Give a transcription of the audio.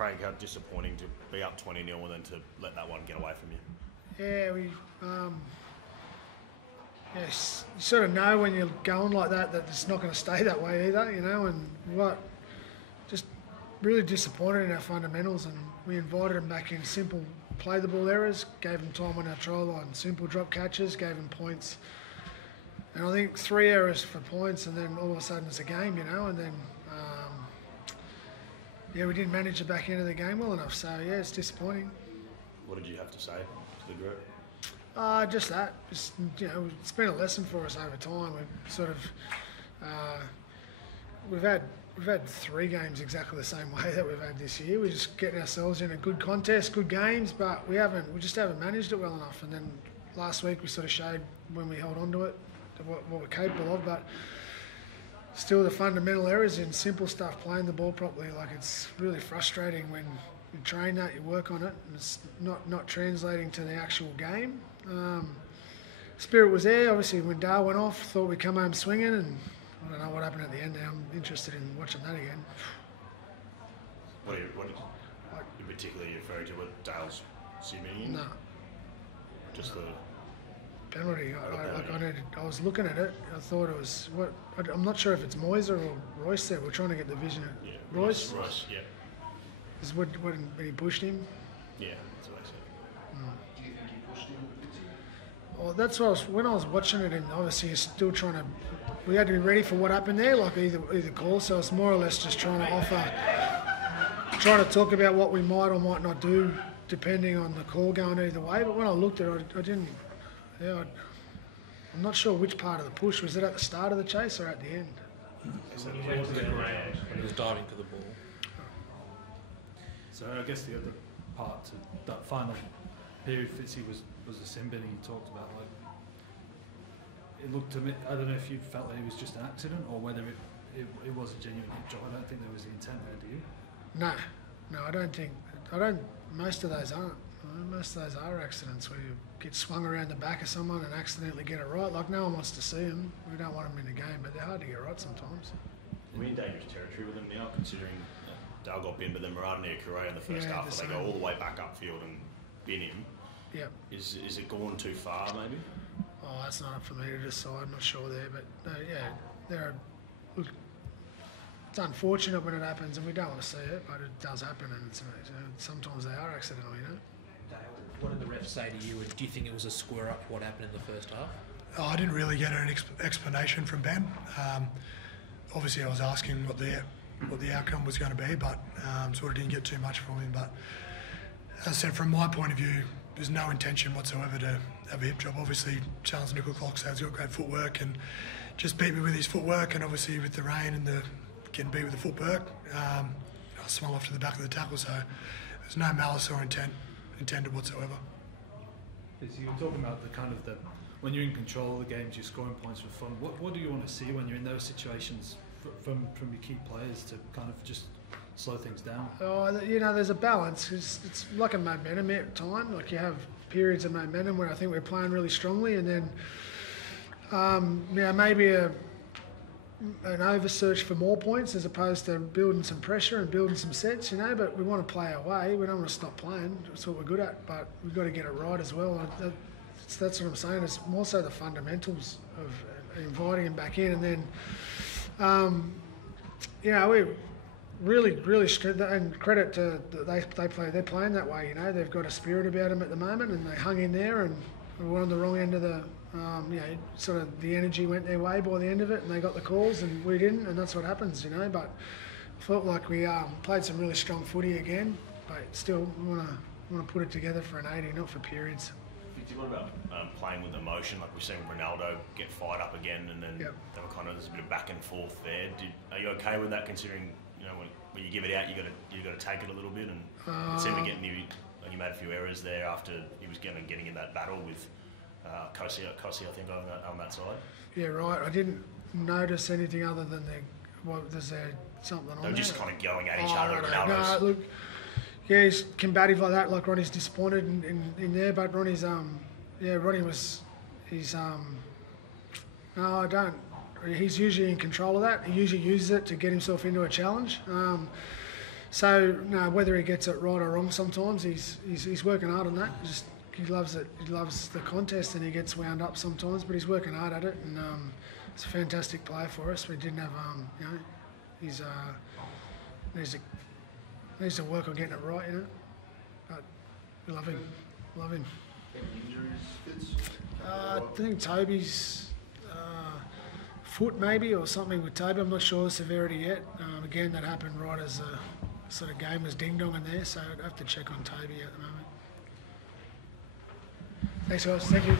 Craig, how disappointing to be up 20-0 and then to let that one get away from you. Yeah, you sort of know when you're going like that it's not going to stay that way either, you know, and just really disappointed in our fundamentals, and we invited them back in simple play the ball errors, gave them time on our try line, simple drop catches, gave them points. And I think 3 errors for points, and then all of a sudden it's a game, you know, and then we didn't manage to back into the game well enough, so yeah, it's disappointing. What did you have to say to the group? Just that. Just, you know, it's been a lesson for us over time. We've sort of we've had 3 games exactly the same way that we've had this year. We're just getting ourselves in a good contest, good games, but we just haven't managed it well enough. And then last week we sort of showed when we held on to it what we're capable of, but still the fundamental errors in simple stuff, playing the ball properly, like it's really frustrating when you train that, you work on it, and it's not translating to the actual game. Spirit was there, obviously when Dale went off, thought we'd come home swinging, and I don't know what happened at the end there. I'm interested in watching that again. What in particular are you referring to with Dale's swimming? No. Just the penalty. I was looking at it. I thought it was I'm not sure if it's Moiser or Royce there. We're trying to get the vision. Yeah, Royce, yeah. Is when he pushed him. Yeah, that's what I said. Do you think he pushed him? Well, that's what when I was watching it, and obviously you're still trying to. We had to be ready for what happened there, like either call. So it's more or less just trying to talk about what we might or might not do, depending on the call going either way. But when I looked at it, I didn't. Yeah, I'm not sure which part of the push. Was it at the start of the chase or at the end? When he went to the ground, when he was diving to the ball. So I guess the other part to that final period, Fitzy, was the sin bin he talked about. Like, it looked to me, I don't know if you felt that it was just an accident or whether it was a genuine hit job. I don't think there was the intent there, do you? No, I don't. Most of those aren't. Most of those are accidents where you get swung around the back of someone and accidentally get it right. Like, no one wants to see them. We don't want them in the game, but they're hard to get right sometimes. We're in dangerous territory with them now, considering Dale got bin, but then Murata and Korea in the first half, and they go all the way back upfield and bin him. Yeah. Is it gone too far, maybe? Oh, that's not up for me to decide. I'm not sure there, but look, it's unfortunate when it happens, and we don't want to see it, but it does happen, and sometimes they are accidental, you know. What did the refs say to you, and do you think it was a square up what happened in the first half? Oh, I didn't really get an explanation from Ben. Obviously I was asking what the outcome was going to be, but sort of didn't get too much from him. But as I said, from my point of view, there's no intention whatsoever to have a hip job. Obviously Charles Nicholclock has got great footwork and just beat me with his footwork, and obviously with the rain and the getting beat with the footwork, I swung off to the back of the tackle, so there's no malice or intended whatsoever. You were talking about when you're in control of the games, you're scoring points for fun. What do you want to see when you're in those situations from your key players to kind of just slow things down? Oh, there's a balance. It's like a momentum at time. Like you have periods of momentum where I think we're playing really strongly, and then maybe an over-search for more points as opposed to building some pressure and building some sets, but we want to play our way. We don't want to stop playing. That's what we're good at, but we've got to get it right as well. That's what I'm saying. It's more so the fundamentals of inviting him back in, and then, we really, and credit to they're playing that way. They've got a spirit about them at the moment, and they hung in there, and we were on the wrong end of the. Sort of the energy went their way by the end of it, and they got the calls, and we didn't, and that's what happens, But I felt like we played some really strong footy again, but still we want to put it together for an 80, not for periods. What about playing with emotion? Like we've seen Ronaldo get fired up again, and then they were there's a bit of back and forth there. Are you okay with that, considering when you give it out, you got to take it a little bit, and it seemed to get you made a few errors there after he was getting in that battle with. Kossi, I think, on that side. Yeah, right. I didn't notice anything other than there's something on there. They were just kind of going at each other. No, look, he's combative like that. Like Ronnie's disappointed in there, but Ronnie's no, I don't. He's usually in control of that. He usually uses it to get himself into a challenge. So no, whether he gets it right or wrong, sometimes he's working hard on that. Just he loves it. He loves the contest, and he gets wound up sometimes. But he's working hard at it, and it's a fantastic player for us. We didn't have he's needs to work on getting it right, But we love him. Love him. Any injuries, Fitz? I think Toby's foot maybe, or something with Toby. I'm not sure the severity yet. Again, that happened right as the sort of game was ding-donging there, so I'd have to check on Toby at the moment. Thanks, guys. Thank you.